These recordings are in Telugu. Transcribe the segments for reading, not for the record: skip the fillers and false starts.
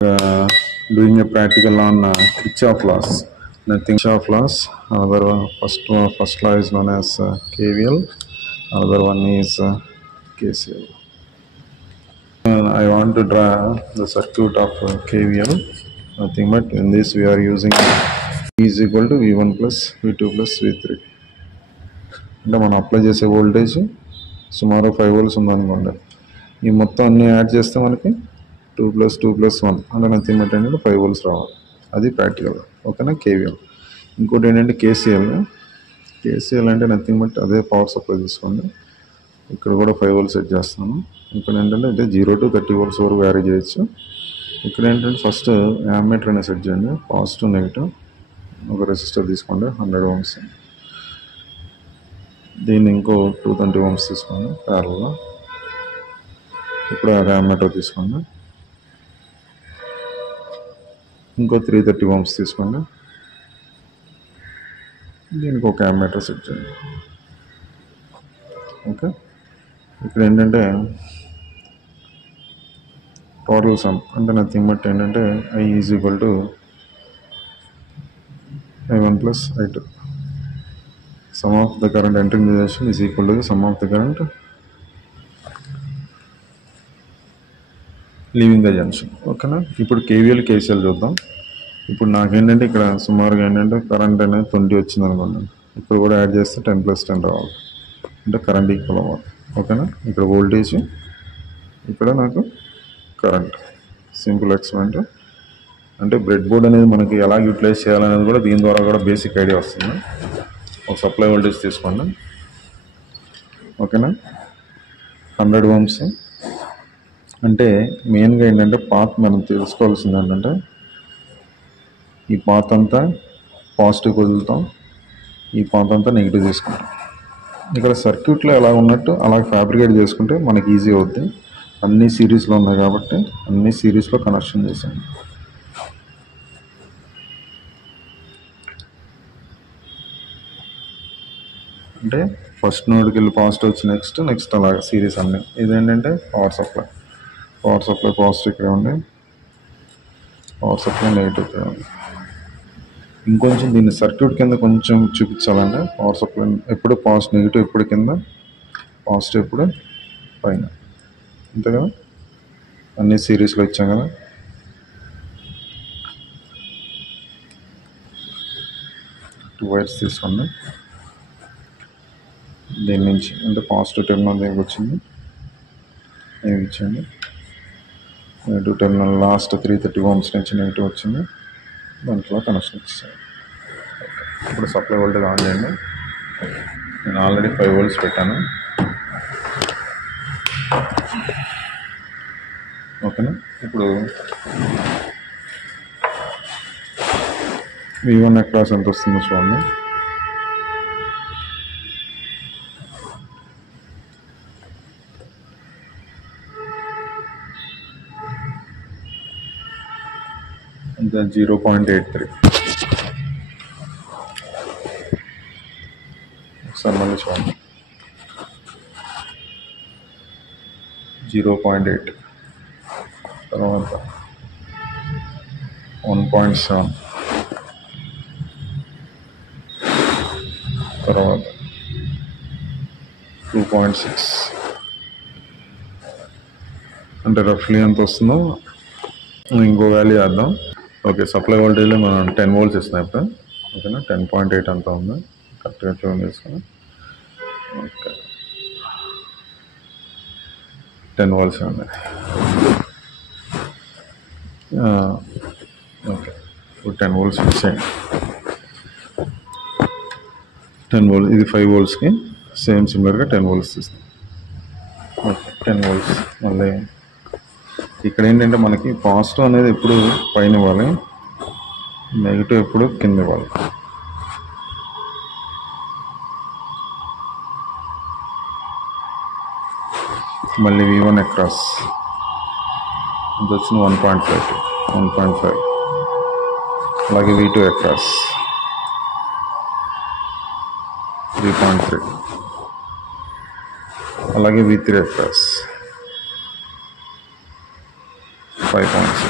doing a practical on Kirchhoff laws. Nothing Kirchhoff laws. Another one, first law is known as KVL. Another one is KCL. I want to draw the circuit of KVL. Nothing but in this we are using E is equal to V1 plus V2 plus V3. అంటే మనం అప్లై చేసే వోల్టేజ్ సుమారు 5 volts ఉందనుకోండి. ఈ మొత్తం అన్ని యాడ్ చేస్తే మనకి 2 + 2 + 1 అంటే నథింగ్ బట్ ఏంటంటే 5 volts రావాలి. అది ప్రాక్టికల్. ఓకేనా? కేవీఎల్. ఇంకోటి ఏంటంటే కేసీఎల్. కేసీఎల్ అంటే నథింగ్ బట్ అదే పవర్ సప్లై తీసుకోండి. ఇక్కడ కూడా 5 volts సెట్ చేస్తాను. ఇక్కడ ఏంటంటే అంటే 0 to 30 volts వరకు వ్యారీ చేయొచ్చు. ఇక్కడ ఏంటంటే ఫస్ట్ యామ్మీటర్ అనేది సెట్ చేయండి. పాజిటివ్ నెగిటివ్ ఒక రెసిస్టర్ తీసుకోండి 100 ohms. దీన్ని ఇంకో 220 ohms తీసుకోండి ప్యారల్గా. ఇప్పుడు అదే యామ్మీటర్ తీసుకోండి. ఇంకో 330 ohms తీసుకోండి. దీనికి ఒక యామ్మీటర్ సెట్ చేయండి. ఓకే. ఇక్కడ ఏంటంటే టోటల్ సమ్ అంటే నథింగ్ బట్ ఏంటంటే I is equal to I1 plus I2. Sum of the current entering the junction is equal to the sum of the current leaving the junction. ఓకేనా? ఇప్పుడు కేవీఎల్ కేసీఎల్ చూద్దాం. ఇప్పుడు నాకేంటంటే ఇక్కడ సుమారుగా ఏంటంటే కరెంట్ అనేది 20 వచ్చింది అనుకోండి. ఇప్పుడు కూడా యాడ్ చేస్తే 10 + 10 రావాలి. అంటే కరెంట్ ఈక్వల్ అవ్వాలి. ఓకేనా? ఇక్కడ వోల్టేజ్, ఇక్కడ నాకు కరెంట్. Simple experiment. అంటే బ్రెడ్ బోర్డ్ అనేది మనకి ఎలా యూటిలైజ్ చేయాలనేది కూడా దీని ద్వారా కూడా బేసిక్ ఐడియా వస్తుంది. ఒక సప్లై వోల్టేజ్ తీసుకోండి. ఓకేనా? 100 ohms. అంటే మెయిన్గా ఏంటంటే పాత్ మనం తెలుసుకోవాల్సింది ఏంటంటే ఈ పాత్ అంతా పాజిటివ్ వదులుతాం, ఈ పాత్ అంతా నెగిటివ్ తీసుకుంటాం. ఇక్కడ సర్క్యూట్లో ఎలా ఉన్నట్టు అలా ఫ్యాబ్రికేట్ చేసుకుంటే మనకి ఈజీ అవుద్ది. అన్నీ సిరీస్లో ఉన్నాయి కాబట్టి అన్నీ సిరీస్లో కనెక్షన్ చేసాం. అంటే ఫస్ట్ నోడ్కి వెళ్ళి పాజిటివ్ వచ్చి నెక్స్ట్ అలా సిరీస్ అన్నీ. ఇదేంటంటే పవర్ సప్లై పాజిటివ్ ఇక్కడ ఉంది, పవర్ సప్లై నెగిటివ్ ఇక్కడ ఉంది. ఇంకొంచెం దీన్ని సర్క్యూట్ కింద కొంచెం చూపించాలంటే పవర్ సప్లై ఎప్పుడు నెగిటివ్ ఎప్పుడు కింద, పాజిటివ్ ఎప్పుడు పైన. అంతే కదా? అన్నీ సిరీస్లో ఇచ్చాం కదా. టూ వైర్స్ తీసుకోండి. దీని నుంచి అంటే పాజిటివ్ టెర్మినల్ దగ్గరికి వచ్చింది, నెగిటివ్ ఇచ్చింది. నెగిటివ్ టెర్మినల్ లాస్ట్ 330 ohms నుంచి నెగిటివ్ వచ్చింది, దాంట్లో కనెక్షన్ ఇచ్చాను. ఇప్పుడు సప్లై వోల్టేజ్ ఆన్ చేయండి. నేను ఆల్రెడీ 5 volts పెట్టాను. ఓకేనా? ఇప్పుడు V1 అక్రాస్ ఎంత వస్తుందో చూడండి. ఇంకా 0.83. ఒకసారి మళ్ళీ చూడండి. 0.8, తర్వాత 1.7, తర్వాత 2.6. అంటే రఫ్లీ ఎంత వస్తుందో ఇంకో వాల్యూ వేద్దాం. ఓకే. సప్లై వోల్టేజ్లో మనం 10 volts ఇస్తున్నాం ఇప్పుడు. ఓకేనా? 10.8 అంతా ఉంది. కరెక్ట్గా చూడండి తీసుకుని. ఓకే, 10 volts ఉంది. ఓకే, ఇప్పుడు 10 volts ఇచ్చేయండి. 10 volts ఇది 5 voltsకి సేమ్ సిమిలర్గా 10 volts ఇస్తాం. Okay, 10 volts. మళ్ళీ ఇక్కడ ఏంటంటే మనకి పాజిటివ్ అనేది ఎప్పుడు పైన ఇవ్వాలి, నెగిటివ్ ఎప్పుడు కింద ఇవ్వాలి. మళ్ళీ V1 అక్రాస్ ఇది వచ్చింది 1.5. అలాగే V2 అక్రాస్ 3.3. అలాగే V3 అక్రాస్ 5.7.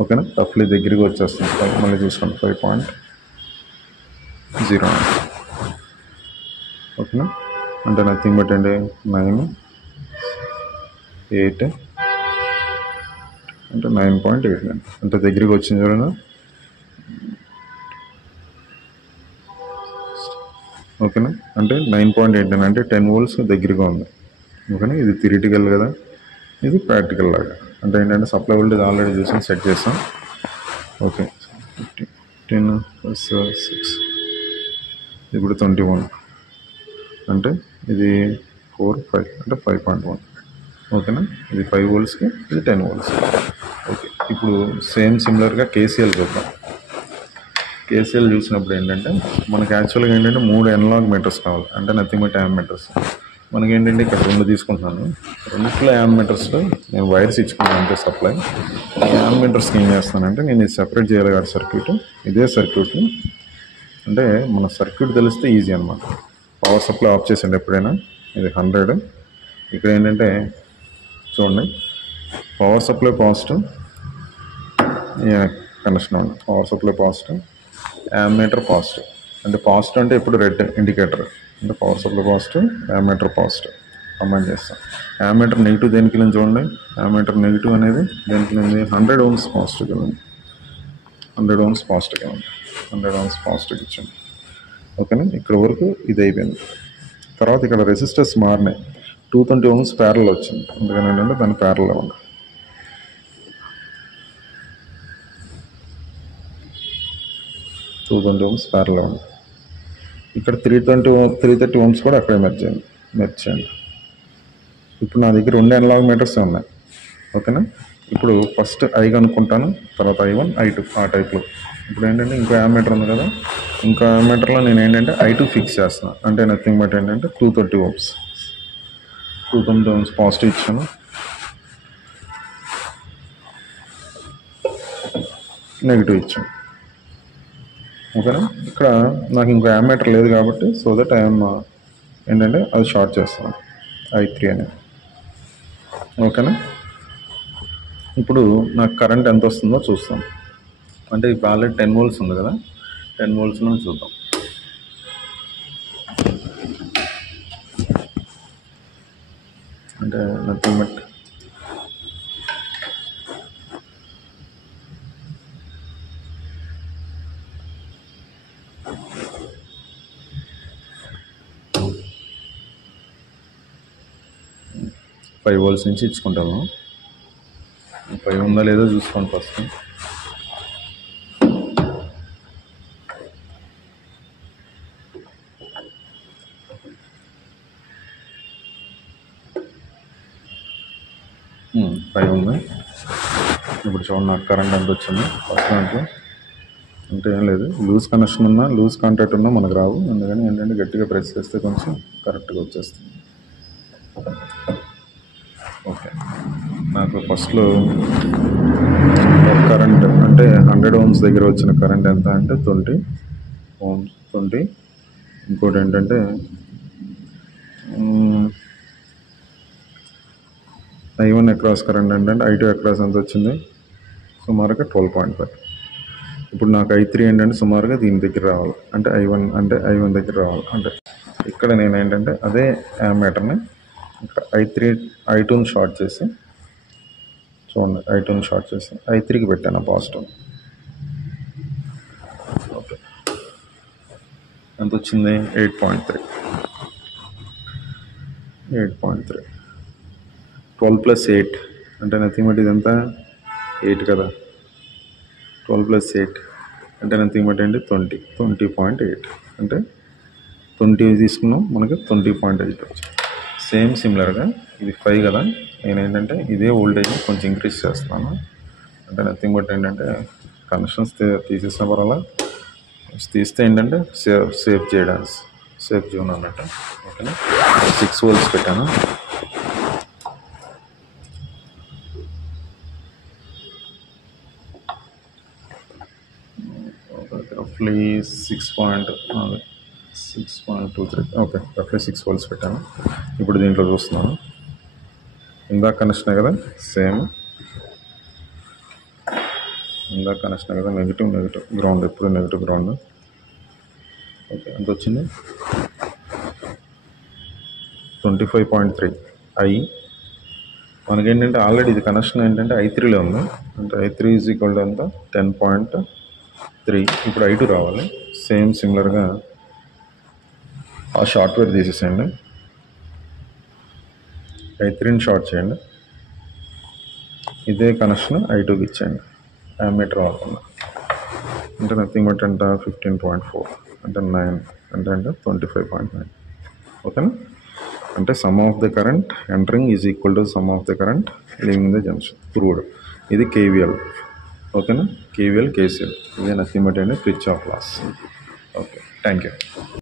ఓకేనా. రఫ్లీ దగ్గరికి వచ్చేస్తుంది. మళ్ళీ చూసుకోండి 5.0. ఓకేనా. అంటే నథింగ్ బట్ అండి 9, 8 అంటే 9.89 అంటే దగ్గరికి వచ్చింది చూడండి. ఓకేనా. అంటే 9.89 అంటే 10 volts దగ్గరగా ఉంది. ఓకేనా. ఇది థియరిటికల్ కదా, ఇది ప్రాక్టికల్ లాగా. అంటే ఏంటంటే సప్లై వోల్టేజ్ ఆల్రెడీ చూసి సెట్ చేస్తాం. ఓకే. 10 + 6 ఇప్పుడు 21 అంటే ఇది 4, 5 అంటే 5.1. ఓకేనా. ఇది 5 voltsకి, ఇది 10 volts. ఓకే. ఇప్పుడు సిమిలర్గా కేసీఎల్ చూద్దాం. కేసీఎల్ చూసినప్పుడు ఏంటంటే మనకి యాక్చువల్గా ఏంటంటే 3 అనలాగ్ మీటర్స్ కావాలి. అంటే నథింగ్ బట్ యామ్మీటర్స్. మనకి ఏంటంటే ఇక్కడ 2 తీసుకుంటున్నాను. 2 యామ్మీటర్స్లో నేను వైర్స్ ఇచ్చుకున్నాను అంటే సప్లై. ఈ యామ్మీటర్స్కి ఏం చేస్తానంటే నేను ఇది సెపరేట్ చేయాలి కదా సర్క్యూట్. ఇదే సర్క్యూట్ని అంటే మన సర్క్యూట్ తెలిస్తే ఈజీ అనమాట. పవర్ సప్లై ఆఫ్ చేసండి ఎప్పుడైనా. ఇది 100. ఇక్కడ ఏంటంటే చూడండి, పవర్ సప్లై పాజిటివ్ కనెక్షన్ ఉంది. Power supply positive, ammeter positive. అంటే పాజిటివ్ అంటే ఇప్పుడు రెడ్ ఇండికేటర్ అంటే power supply positive, ammeter positive combine చేస్తాం. యామ్మీటర్ నెగిటివ్ దేనికి వెళ్ళింది చూడండి. యామ్మీటర్ నెగిటివ్ అనేది దేనికి వెళ్ళింది 100 ohms పాజిటివ్గా ఉంది. 100 ohms పాజిటివ్గా ఉంది. 100 ohms పాజిటివ్గా ఇచ్చింది. ఓకేనా. ఇక్కడ వరకు ఇది అయిపోయింది. తర్వాత ఇక్కడ రెసిస్టర్స్ మారినాయి. 220 ohms ప్యారల్ వచ్చింది. అందుకని ఏంటంటే దాని ప్యారల్లో ఉంది. 220 ohms ప్యారల్లో ఉంది. ఇక్కడ 330 ohms కూడా అక్కడే మెర్జ్ చేయండి. ఇప్పుడు నా దగ్గర 2 అనలాగ్ మీటర్స్ ఉన్నాయి. ఓకేనా. ఇప్పుడు ఫస్ట్ ఐ కనుక్కుంటాను, తర్వాత I1, I2 ఆ టైప్లో. ఇప్పుడు ఏంటంటే ఇంకో యామ్మీటర్ ఉంది కదా, ఇంకో యామ్మీటర్లో నేను ఏంటంటే I2 ఫిక్స్ చేస్తున్నాను. అంటే నథింగ్ బట్ ఏంటంటే 230 ohms. 230 ohms పాజిటివ్ ఇచ్చాను, నెగిటివ్ ఇచ్చాను. ఓకేనా. ఇక్కడ నాకు ఇంకో యామ్మీటర్ లేదు కాబట్టి సో దట్ ఐఎమ్ ఏంటంటే అది షార్ట్ చేస్తాను I3 అనేది. ఓకేనా. ఇప్పుడు నాకు కరెంట్ ఎంత వస్తుందో చూస్తాం. అంటే ఇప్పుడు ఆల్రెడీ 10 volts ఉంది కదా, 10 voltsలో చూద్దాం. అంటే నథింగ్ బట్ ఫైవ్ వోల్ట్స్ నుంచి ఇచ్చుకుంటాము. 5 ఉందా లేదో చూసుకోండి ఫస్ట్. ఫైవ్ ఉంది. ఇప్పుడు చూడండి నాకు కరెంట్ ఎంత వచ్చింది ఫస్ట్ దాంట్లో. అంటే ఏం లేదు, లూజ్ కనెక్షన్ ఉన్నా లూజ్ కాంటాక్ట్ ఉన్నా మనకు రావు. అందుకని ఏంటంటే గట్టిగా ప్రెస్ చేస్తే కొంచెం కరెక్ట్గా వచ్చేస్తుంది. ఓకే. నాకు ఫస్ట్లో కరెంట్ అంటే 100 ohms దగ్గర వచ్చిన కరెంట్ ఎంత అంటే 20 ohms. 20. ఇంకోటి ఏంటంటే I1 అక్రాస్ కరెంట్ ఏంటంటే I2 అక్రాస్ ఎంత వచ్చింది సుమారుగా 12.5. ఇప్పుడు నాకు I3 ఏంటంటే సుమారుగా దీని దగ్గర రావాలి. అంటే I1 దగ్గర రావాలి. అంటే ఇక్కడ నేను ఏంటంటే అదే యామ్మీటర్ని ఇక్కడ I2ని షార్ట్ చేసి చూడండి, I2ని షార్ట్ చేసి I3కి పెట్టాను పాజిటివ్. ఓకే. ఎంత వచ్చింది 8.3. 12 + 8 అంటే నథింగ్ బట్ ఇదంతా 8 కదా. 12 + 8 అంటే నథింగ్ బట్ ఏంటి 20.8 అంటే 20 తీసుకున్నాం, మనకి 20.8 వచ్చింది. సిమిలర్గా ఇది 5 కదా, నేను ఏంటంటే ఇదే వోల్టేజ్ కొంచెం ఇంక్రీజ్ చేస్తాను. అంటే నథింగ్ బట్ ఏంటంటే కనెక్షన్స్ తీసేసిన పర్వాలా, తీస్తే ఏంటంటే సేఫ్ జోన్ అన్నట్టు. ఓకేనా. 6 volts పెట్టాను. రఫ్లీ 6.23. ఓకే, రఫ్లీ 6 volts పెట్టాను. ఇప్పుడు దీంట్లో చూస్తున్నాను, ఇందాక కనెక్షనే కదా సేమ్. ఇందాక కనెక్షన్ కదా నెగిటివ్ గ్రౌండ్, ఎప్పుడు నెగిటివ్ గ్రౌండ్. ఓకే, ఎంత వచ్చింది? 25.3 ఐ. మనకేంటంటే ఆల్రెడీ ఇది కనెక్షన్ ఏంటంటే I3లో ఉంది, అంటే I3 ఈజ్ ఈక్వల్ టు ఎంత? 10.3. ఇప్పుడు I2 రావాలి. సేమ్ సిమిలర్గా ఆ షార్ట్ వేర్ తీసేసేయండి, I3ని షార్ట్ చేయండి, ఇదే కనెక్షన్ I2కి ఇచ్చేయండి యామ్మీటర్ వాడకుండా. అంటే నథింగ్ బట్ అంటే 15.4 అంటే 9 అంటే 25.9. ఓకేనా? అంటే sum of the current entering is equal to sum of the current leaving the junction proved. ఇది KVL. ఓకేనా? KVL KCL ఇదే నథింగ్ బట్ అంటే Kirchhoff laws. Okay, thank you.